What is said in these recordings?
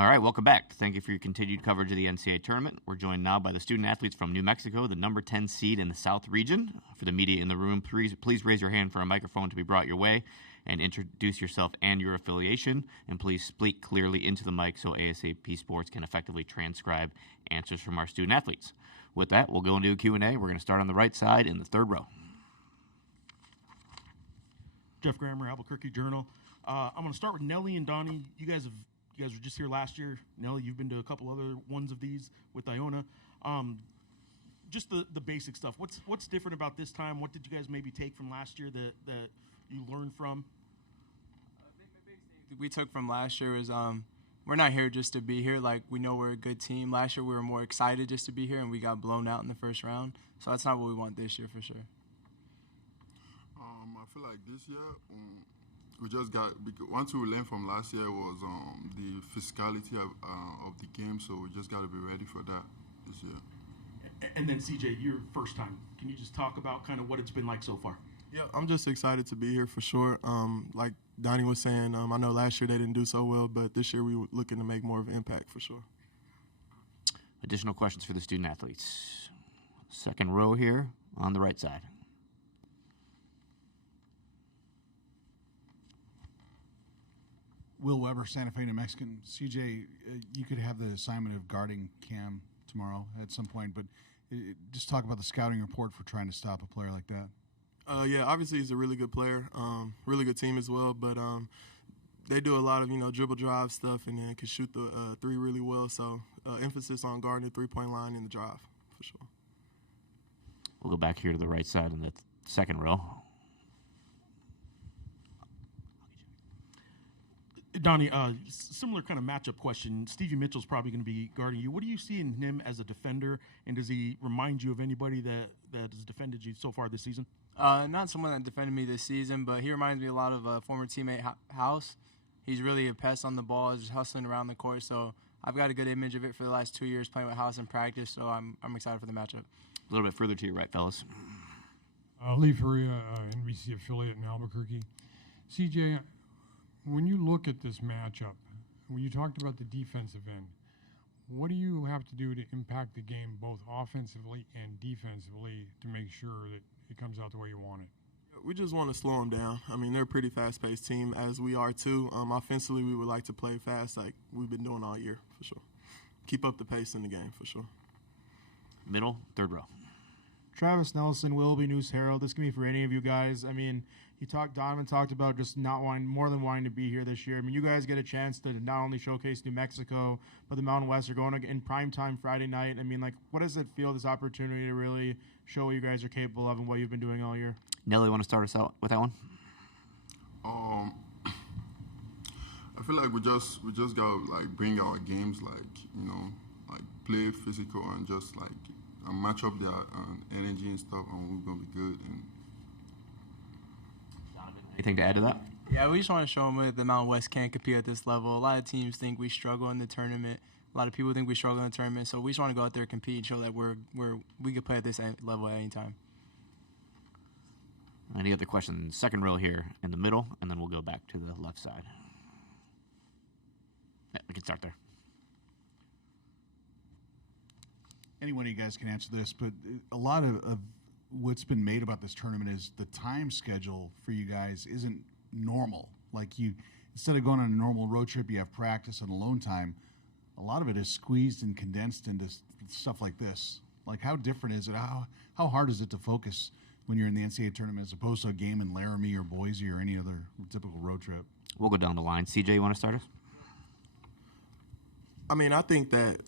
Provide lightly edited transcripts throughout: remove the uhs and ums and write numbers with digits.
All right, welcome back. Thank you for your continued coverage of the NCAA tournament. We're joined now by the student athletes from New Mexico, the number 10 seed in the South region. For the media in the room, please raise your hand for a microphone to be brought your way and introduce yourself and your affiliation. And please speak clearly into the mic so ASAP Sports can effectively transcribe answers from our student athletes. With that, we'll go into a Q&A. We're going to start on the right side in the third row. Jeff Grammer, Albuquerque Journal. I'm going to start with Nelly and Donnie. You guys were just here last year. Nelly, you've been to a couple other ones of these with Iona. Just the basic stuff. What's different about this time? What did you guys maybe take from last year that you learned from? The biggest thing we took from last year was we're not here just to be here. Like, we know we're a good team. Last year we were more excited just to be here, and we got blown out in the first round. So that's not what we want this year for sure. I feel like this year we just got, one thing we learned from last year was the physicality of the game, so we just got to be ready for that this year. And then CJ, your first time. Can you just talk about kind of what it's been like so far? Yeah, I'm just excited to be here for sure. Like Donnie was saying, I know last year they didn't do so well, but this year we were looking to make more of an impact for sure. Additional questions for the student athletes. Second row here on the right side. Will Weber, Santa Fe, New Mexican. CJ, you could have the assignment of guarding Cam tomorrow at some point, but just talk about the scouting report for trying to stop a player like that. Yeah, obviously he's a really good player, really good team as well, but they do a lot of, dribble drive stuff and then can shoot the three really well, so emphasis on guarding the three-point line in the drive for sure. We'll go back here to the right side in the second row. Donnie, similar kind of matchup question. Stevie Mitchell's probably going to be guarding you. What do you see in him as a defender, and does he remind you of anybody that has defended you so far this season? Not someone that defended me this season, but he reminds me a lot of a former teammate, House. He's really a pest on the ball, just hustling around the court, so I've got a good image of it for the last 2 years playing with House in practice, so I'm excited for the matchup. A little bit further to your right, fellas. Lee Faria, NBC affiliate in Albuquerque. CJ, when you look at this matchup, when you talked about the defensive end, what do you have to do to impact the game both offensively and defensively to make sure that it comes out the way you want it? We just want to slow them down. I mean, they're a pretty fast-paced team, as we are too. Offensively, we would like to play fast like we've been doing all year, for sure. Keep up the pace in the game, for sure. Middle, third row. Travis Nelson, Willoughby News Herald. This can be for any of you guys. I mean, Donovan talked about just not wanting, more than wanting to be here this year. I mean, you guys get a chance to not only showcase New Mexico, but the Mountain West are going in prime time Friday night. I mean, like, what does it feel, this opportunity to really show what you guys are capable of and what you've been doing all year? Nelly, you want to start us out with that one? I feel like we just gotta like bring our games, like play physical and just like match up their energy and stuff, and we're gonna be good. And anything to add to that? Yeah, we just want to show them that the Mountain West can't compete at this level. A lot of teams think we struggle in the tournament. A lot of people think we struggle in the tournament. So we just want to go out there and compete and show that we can play at this level at any time. Any other questions? Second row here in the middle, and then we'll go back to the left side. Yeah, we can start there. Any one of you guys can answer this, but a lot of what's been made about this tournament is the time schedule for you guys isn't normal. Like, you, instead of going on a normal road trip, you have practice and alone time. A lot of it is squeezed and condensed into stuff like this. Like, how different is it? How hard is it to focus when you're in the NCAA tournament as opposed to a game in Laramie or Boise or any other typical road trip? We'll go down the line. CJ, you want to start us? I mean, I think that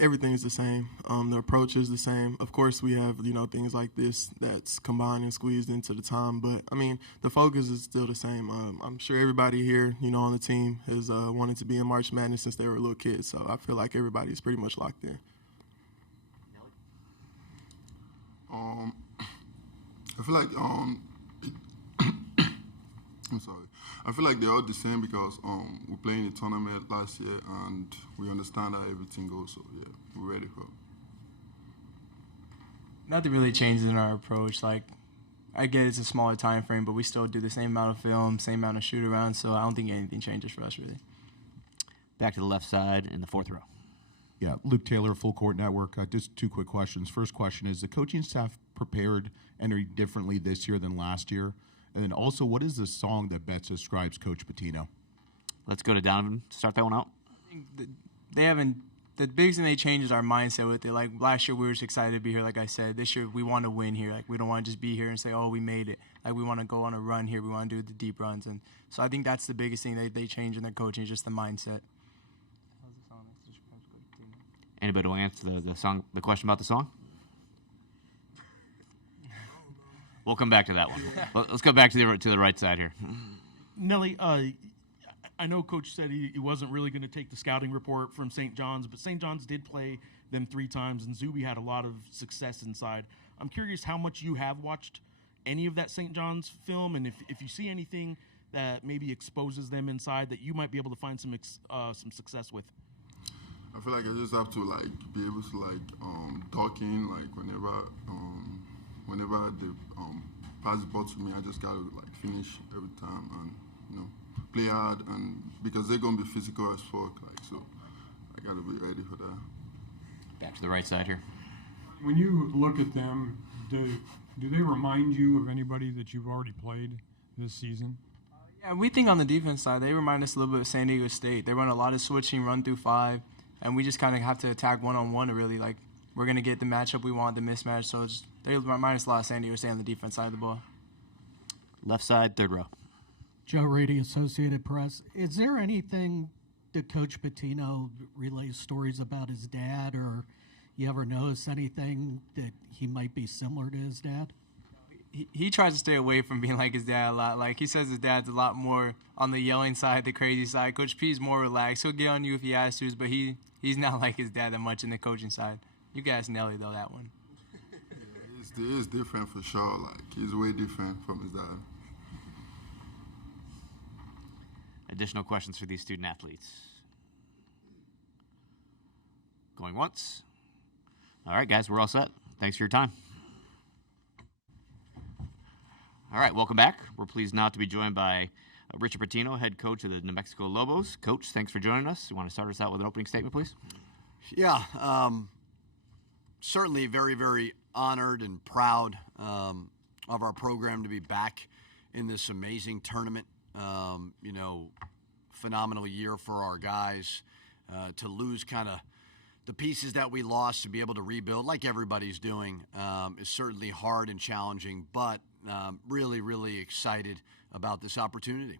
everything's the same. The approach is the same. Of course, we have, things like this that's combined and squeezed into the time. But, I mean, the focus is still the same. I'm sure everybody here, on the team has wanted to be in March Madness since they were little kids. So I feel like everybody's pretty much locked in. I feel like I'm sorry. I feel like they're all the same because we played in the tournament last year and we understand how everything goes. So yeah, we're ready for it. Nothing really changes in our approach. Like, I get it's a smaller time frame, but we still do the same amount of film, same amount of shoot around. So I don't think anything changes for us really. Back to the left side in the fourth row. Yeah, Luke Taylor, Full Court Network. Just two quick questions. First question is the coaching staff prepared any differently this year than last year? And then also, what is the song that best describes Coach Pitino? Let's go to Donovan to start that one out. They haven't. The biggest thing they changed is our mindset with it. Like last year, we were just excited to be here. Like I said, this year we want to win here. Like we don't want to just be here and say, "Oh, we made it." Like we want to go on a run here. We want to do the deep runs, and so I think that's the biggest thing they changed in their coaching is just the mindset. Anybody want to answer the song? The question about the song? We'll come back to that one. Let's go back to the right side here. Nelly, I know Coach said he wasn't really going to take the scouting report from St. John's, but St. John's did play them 3 times, and Zuby had a lot of success inside. I'm curious how much you have watched any of that St. John's film, and if you see anything that maybe exposes them inside that you might be able to find some success with. I feel like I just have to like be able to like duck in like whenever they pass the ball to me. I just gotta like finish every time and play hard, and because they're gonna be physical as fuck, like, so I gotta be ready for that. Back to the right side here. When you look at them, do they remind you of anybody that you've already played this season? Yeah, we think on the defense side, they remind us a little bit of San Diego State. They run a lot of switching, run through 5, and we just kind of have to attack one-on-one to really, like, we're going to get the matchup we want, the mismatch. So they remind us a lot of San Diego State on the defense side of the ball. Left side, third row. Joe Rady, Associated Press. Is there anything that Coach Pitino relays stories about his dad, or you ever notice anything that he might be similar to his dad? He tries to stay away from being like his dad a lot. Like, he says his dad's a lot more on the yelling side, the crazy side. Coach P's more relaxed. He'll get on you if he has to, but he's not like his dad that much in the coaching side. You can ask Nelly, though, that one. It is different for sure. Like, he's way different from his dad. Additional questions for these student athletes? Going once? All right, guys, we're all set. Thanks for your time. All right, welcome back. We're pleased now to be joined by Richard Pitino, head coach of the New Mexico Lobos. Coach, thanks for joining us. You want to start us out with an opening statement, please? Yeah, certainly very, very honored and proud of our program to be back in this amazing tournament. Phenomenal year for our guys. To lose kind of the pieces that we lost, to be able to rebuild like everybody's doing is certainly hard and challenging, but really, really excited about this opportunity.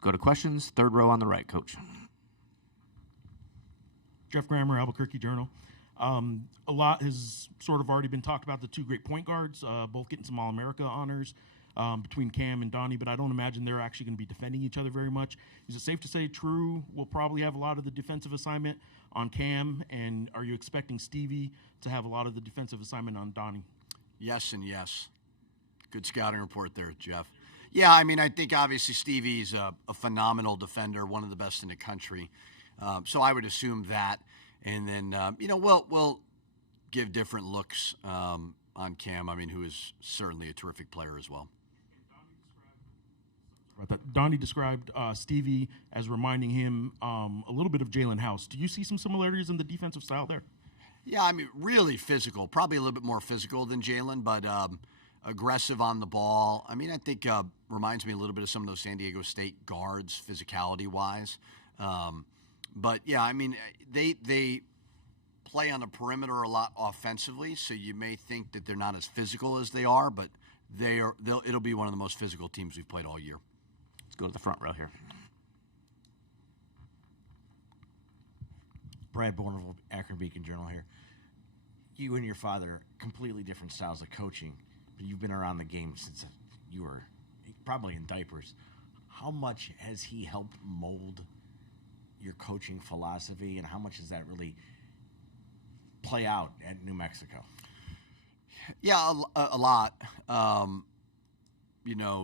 Go to questions. Third row on the right, Coach. Jeff Grammer, Albuquerque Journal. A lot has sort of already been talked about the 2 great point guards, both getting some All-America honors between Cam and Donnie, but I don't imagine they're actually going to be defending each other very much. Is it safe to say True will probably have a lot of the defensive assignment on Cam, and are you expecting Stevie to have a lot of the defensive assignment on Donnie? Yes and yes. Good scouting report there, Jeff. Yeah, I mean, I think obviously Stevie's a phenomenal defender, one of the best in the country. So I would assume that. And then, we'll give different looks on Cam, who is certainly a terrific player as well. Donnie described Stevie as reminding him a little bit of Jalen House. Do you see some similarities in the defensive style there? Yeah, really physical, probably a little bit more physical than Jalen, but aggressive on the ball. I think reminds me a little bit of some of those San Diego State guards, physicality-wise. But, yeah, they play on the perimeter a lot offensively, so you may think that they're not as physical as they are, but it'll be one of the most physical teams we've played all year. Let's go to the front row here. Brad Bourne, Akron Beacon Journal here. You and your father, completely different styles of coaching, but you've been around the game since you were probably in diapers. How much has he helped mold your coaching philosophy, and how much does that really play out at New Mexico? Yeah, a lot.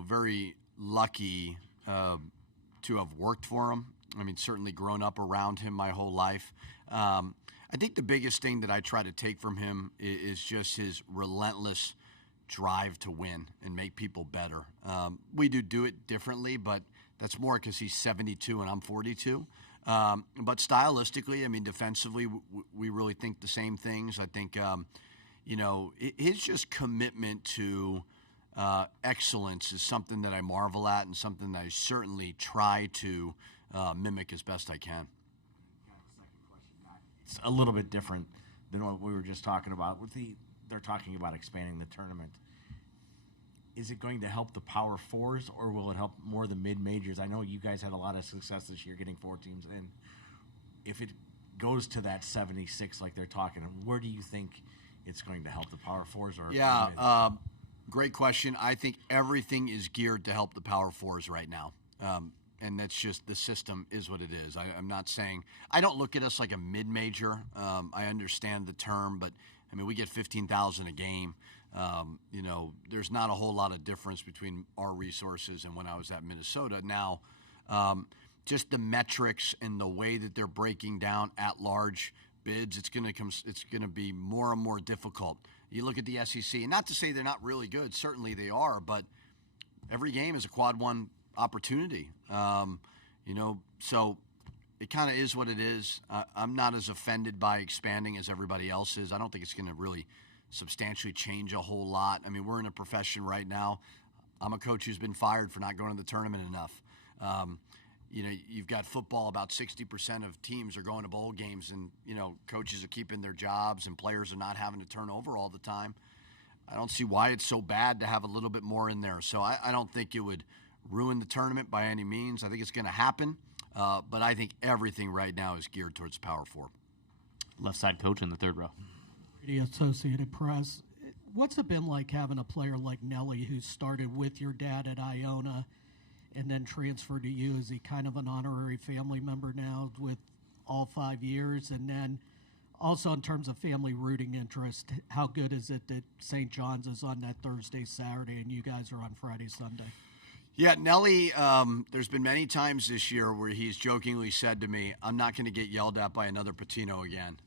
Very lucky to have worked for him. Certainly grown up around him my whole life. I think the biggest thing that I try to take from him is just his relentless drive to win and make people better. We do it differently, but that's more because he's 72 and I'm 42. But stylistically, I mean, defensively, we really think the same things. I think, his just commitment to excellence is something that I marvel at and something that I certainly try to mimic as best I can. It's a little bit different than what we were just talking about. They're talking about expanding the tournament. Is it going to help the Power Fours, or will it help more the mid-majors? I know you guys had a lot of success this year getting 4 teams in. If it goes to that 76 like they're talking, where do you think it's going to help the Power Fours? Great question. I think everything is geared to help the Power Fours right now. And that's just the system is what it is. I'm not saying – I don't look at us like a mid-major. I understand the term, but, I mean, we get $15,000 a game. There's not a whole lot of difference between our resources and when I was at Minnesota. Now, just the metrics and the way that they're breaking down at-large bids, it's going to be more and more difficult. You look at the SEC, and not to say they're not really good. Certainly they are, but every game is a quad one opportunity. So it kind of is what it is. I'm not as offended by expanding as everybody else is. I don't think it's going to really substantially change a whole lot. I mean, we're in a profession right now. I'm a coach who's been fired for not going to the tournament enough. You've got football, about 60% of teams are going to bowl games, and, coaches are keeping their jobs and players are not having to turn over all the time. I don't see why it's so bad to have a little bit more in there. So I don't think it would ruin the tournament by any means. I think it's going to happen, but I think everything right now is geared towards Power Four. Left side coach in the third row. The Associated Press. What's it been like having a player like Nelly who started with your dad at Iona and then transferred to you? Is he kind of an honorary family member now with all 5 years? And then also in terms of family rooting interest, how good is it that St. John's is on that Thursday, Saturday, and you guys are on Friday, Sunday? Yeah, Nelly, there's been many times this year where he's jokingly said to me, I'm not going to get yelled at by another Patino again.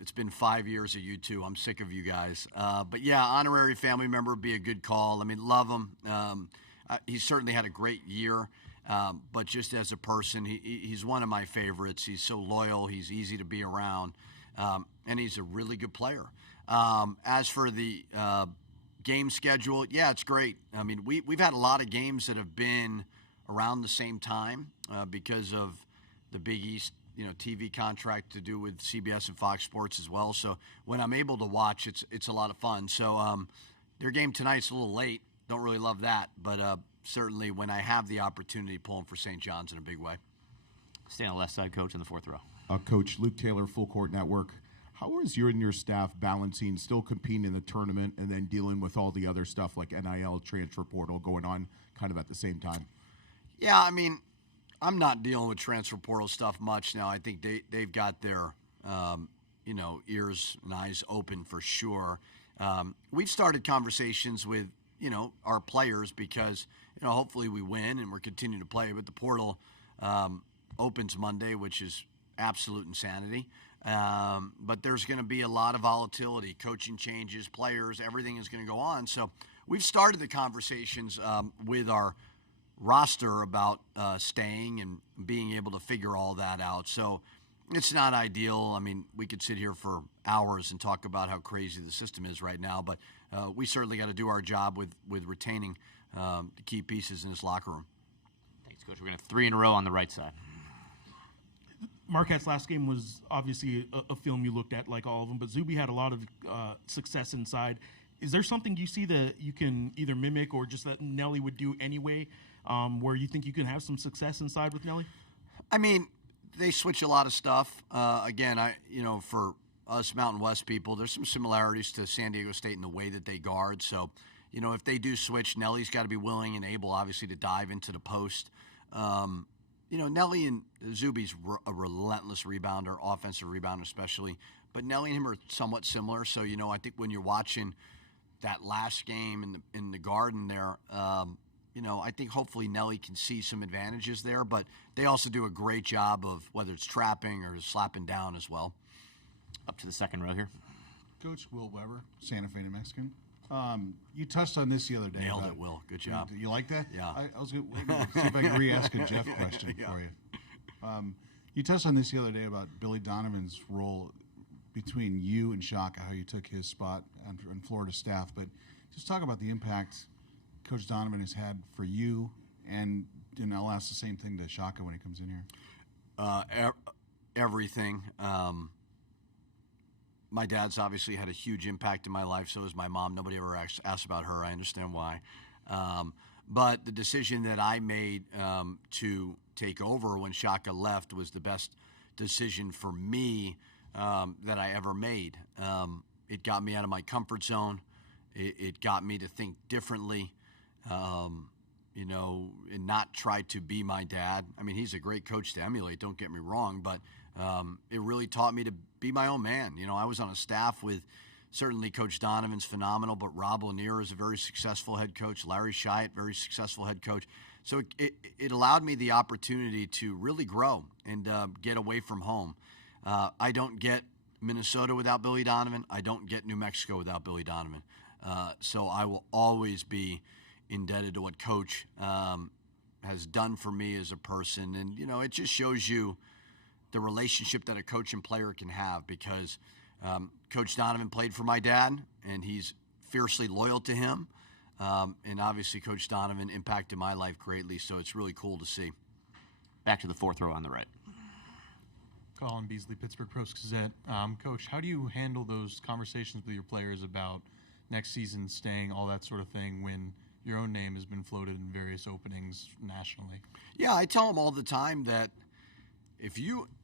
It's been 5 years of you two. I'm sick of you guys. But, yeah, honorary family member would be a good call. I mean, love him. He's certainly had a great year. But just as a person, he's one of my favorites. He's so loyal. He's easy to be around. And he's a really good player. As for the game schedule, yeah, it's great. I mean, we've had a lot of games that have been around the same time because of the Big East, TV contract to do with CBS and Fox Sports as well. So when I'm able to watch, it's a lot of fun. So their game tonight's a little late. Don't really love that, but certainly when I have the opportunity, pulling for St. John's in a big way. Stay on the left side coach in the fourth row. Coach Luke Taylor, Full Court Network. How is you and your staff balancing still competing in the tournament and then dealing with all the other stuff like NIL, transfer portal going on kind of at the same time? Yeah, I mean, I'm not dealing with transfer portal stuff much now. I think they've got their, ears and eyes open for sure. We've started conversations with, our players because, hopefully we win and we're continuing to play. But the portal opens Monday, which is absolute insanity. But there's going to be a lot of volatility, coaching changes, players, everything is going to go on. So we've started the conversations with our roster about staying and being able to figure all that out. So it's not ideal. I mean, we could sit here for hours and talk about how crazy the system is right now, but we certainly got to do our job with retaining the key pieces in this locker room. Thanks, Coach. We're going to have 3 in a row on the right side. Marquette's last game was obviously a film you looked at, like all of them, but Zuby had a lot of success inside. Is there something you see that you can either mimic or just that Nelly would do anyway, where you think you can have some success inside with Nelly? I mean, they switch a lot of stuff. Again, for us Mountain West people, there's some similarities to San Diego State in the way that they guard. So, if they do switch, Nelly's got to be willing and able, obviously, to dive into the post. Nelly and Zuby's a relentless rebounder, offensive rebounder especially. But Nelly and him are somewhat similar. So, I think when you're watching that last game in the Garden there, I think hopefully Nelly can see some advantages there. But they also do a great job of whether it's trapping or slapping down as well. Up to the second row here. Coach Will Weber, Santa Fe, New Mexican. You touched on this the other day. Nailed it, Will. Good job. You like that? Yeah. I was going to see if I could re-ask a Jeff question for you. You touched on this the other day about Billy Donovan's role between you and Shaka, how you took his spot on Florida staff. But just talk about the impact Coach Donovan has had for you, and I'll ask the same thing to Shaka when he comes in here. Everything. My dad's obviously had a huge impact in my life. So has my mom. Nobody ever asked about her. I understand why. But the decision that I made to take over when Shaka left was the best decision for me that I ever made. It got me out of my comfort zone. It got me to think differently, and not try to be my dad. I mean, he's a great coach to emulate, don't get me wrong, but it really taught me to be my own man. I was on a staff with certainly Coach Donovan's phenomenal, but Rob Lanier is a very successful head coach. Larry Shiat, very successful head coach. So it allowed me the opportunity to really grow and get away from home. I don't get Minnesota without Billy Donovan. I don't get New Mexico without Billy Donovan. So I will always be indebted to what Coach has done for me as a person. And, it just shows you the relationship that a coach and player can have, because Coach Donovan played for my dad, and he's fiercely loyal to him. And obviously Coach Donovan impacted my life greatly, so it's really cool to see. Back to the fourth row on the right. Colin Beasley, Pittsburgh Post-Gazette. Coach, how do you handle those conversations with your players about next season staying, all that sort of thing, when your own name has been floated in various openings nationally? Yeah, I tell them all the time that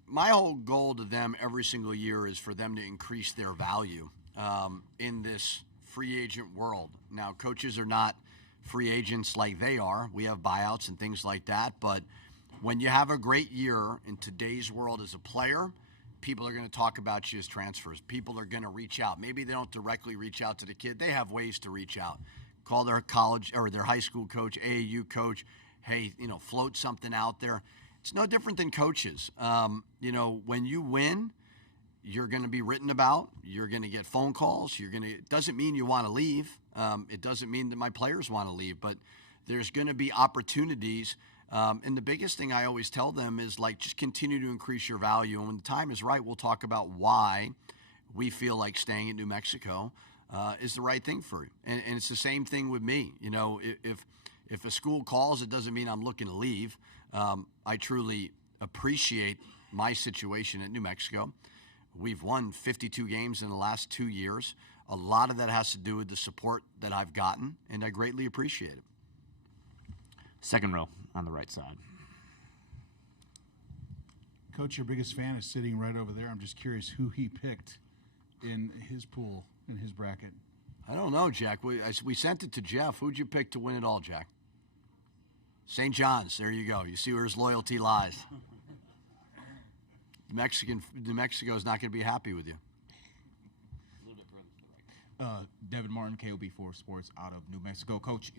my whole goal to them every single year is for them to increase their value in this free agent world. Now, coaches are not free agents like they are. We have buyouts and things like that, but when you have a great year in today's world as a player, people are going to talk about you as transfers. People are going to reach out. Maybe they don't directly reach out to the kid. They have ways to reach out. Call their college or their high school coach, AAU coach. Hey, float something out there. It's no different than coaches. When you win, you're going to be written about. You're going to get phone calls. It doesn't mean you want to leave. It doesn't mean that my players want to leave, but there's going to be opportunities. And the biggest thing I always tell them is, just continue to increase your value. And when the time is right, we'll talk about why we feel like staying at New Mexico is the right thing for you. And it's the same thing with me. If a school calls, it doesn't mean I'm looking to leave. I truly appreciate my situation at New Mexico. We've won 52 games in the last 2 years. A lot of that has to do with the support that I've gotten, and I greatly appreciate it. Second row on the right side. Coach, your biggest fan is sitting right over there. I'm just curious who he picked in his pool, in his bracket. I don't know, Jack. We sent it to Jeff. Who'd you pick to win it all, Jack? St. John's. There you go. You see where his loyalty lies. New Mexico is not going to be happy with you. Devin Martin, KOB4 Sports out of New Mexico. Coach,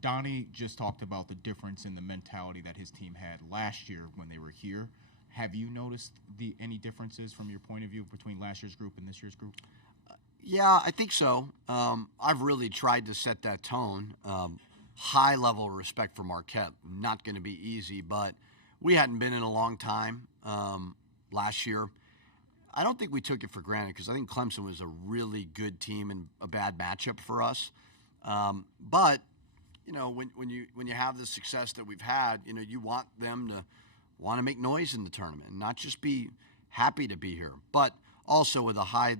Donnie just talked about the difference in the mentality that his team had last year when they were here. Have you noticed any differences from your point of view between last year's group and this year's group? Yeah, I think so. I've really tried to set that tone. High level of respect for Marquette. Not going to be easy, but we hadn't been in a long time last year. I don't think we took it for granted, because I think Clemson was a really good team and a bad matchup for us. But when you have the success that we've had, you want them to want to make noise in the tournament and not just be happy to be here, but also with a high,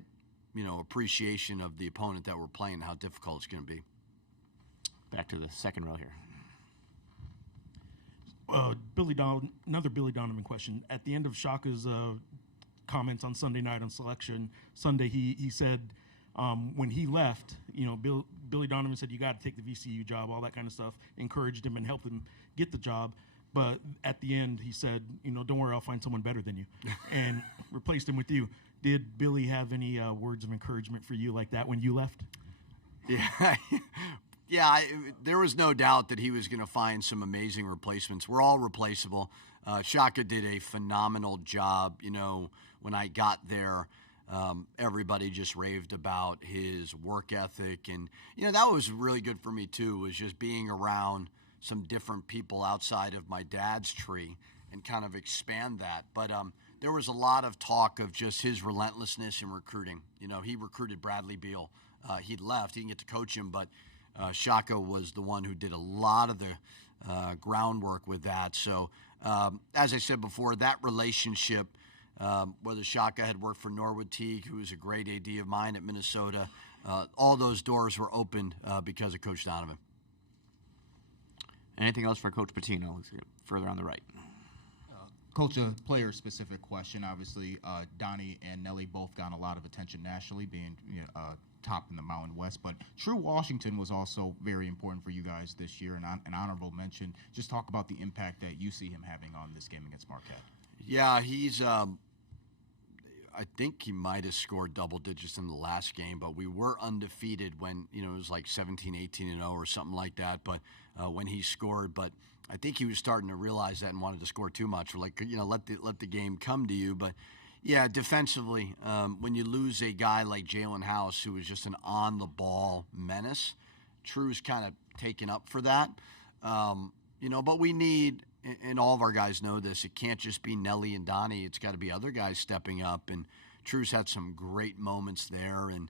appreciation of the opponent that we're playing and how difficult it's going to be. Back to the second row here. Another Billy Donovan question. At the end of Shaka's comments on Sunday night on Selection Sunday, he said when he left, Billy Donovan said, you got to take the VCU job, all that kind of stuff, encouraged him and helped him get the job. But at the end, he said, don't worry, I'll find someone better than you, and replaced him with you. Did Billy have any words of encouragement for you like that when you left? Yeah. Yeah, there was no doubt that he was going to find some amazing replacements. We're all replaceable. Shaka did a phenomenal job. When I got there, everybody just raved about his work ethic. And, that was really good for me, too, was just being around some different people outside of my dad's tree and kind of expand that. But there was a lot of talk of just his relentlessness in recruiting. You know, he recruited Bradley Beal. He left. He didn't get to coach him, but Shaka was the one who did a lot of the groundwork with that. So, as I said before, that relationship, whether Shaka had worked for Norwood Teague, who was a great AD of mine at Minnesota, all those doors were opened because of Coach Donovan. Anything else for Coach Patino? Let's get further on the right. Coach, a player-specific question. Obviously, Donnie and Nelly both got a lot of attention nationally, being top in the Mountain West. But True Washington was also very important for you guys this year, and an honorable mention. Just talk about the impact that you see him having on this game against Marquette. Yeah, he's I think he might have scored double digits in the last game, but we were undefeated when, it was like 17, 18-0 or something like that. But when he scored, but I think he was starting to realize that and wanted to score too much. Like, let the game come to you. But yeah, defensively, when you lose a guy like Jalen House, who is just an on-the-ball menace, True's kind of taken up for that. But we need, and all of our guys know this, it can't just be Nelly and Donnie. It's got to be other guys stepping up. And True's had some great moments there. And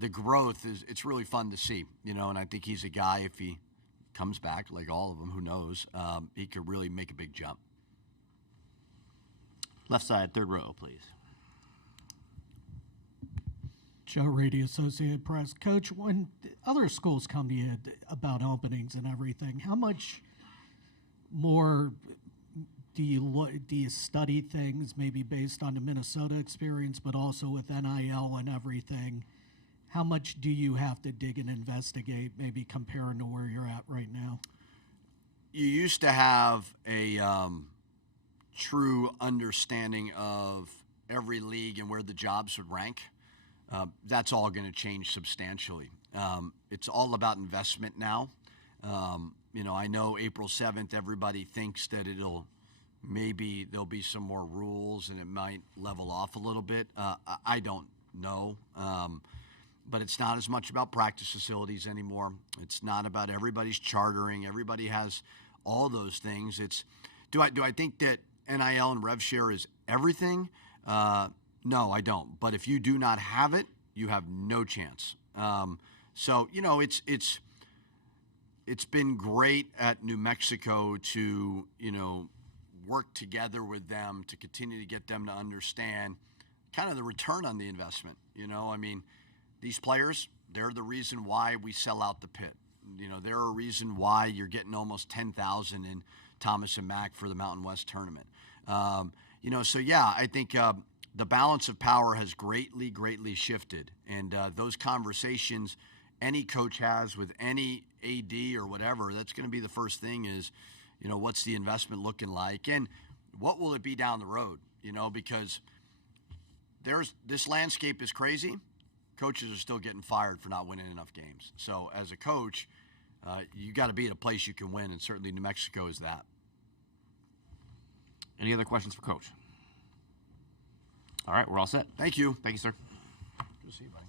the growth it's really fun to see, and I think he's a guy, if he comes back, like all of them, who knows, he could really make a big jump. Left side, third row, please. Joe Rady, Associated Press. Coach, when other schools come to you about openings and everything, how much more do you study things maybe based on the Minnesota experience, but also with NIL and everything? How much do you have to dig and investigate, maybe comparing to where you're at right now? You used to have a true understanding of every league and where the jobs would rank. That's all going to change substantially. It's all about investment now. I know April 7th, everybody thinks that there'll be some more rules and it might level off a little bit. I don't know. But it's not as much about practice facilities anymore. It's not about everybody's chartering. Everybody has all those things. Do I think that NIL and rev share is everything? No, I don't. But if you do not have it, you have no chance. It's been great at New Mexico to, work together with them to continue to get them to understand kind of the return on the investment. These players, they're the reason why we sell out the pit. They're a reason why you're getting almost 10,000 in Thomas and Mack for the Mountain West tournament. I think the balance of power has greatly shifted. And those conversations any coach has with any AD or whatever, that's going to be the first thing is, what's the investment looking like? And what will it be down the road? Because this landscape is crazy. Coaches are still getting fired for not winning enough games. So as a coach, you got to be at a place you can win, and certainly New Mexico is that. Any other questions for Coach? All right, we're all set. Thank you. Thank you, sir. Good to see you, buddy.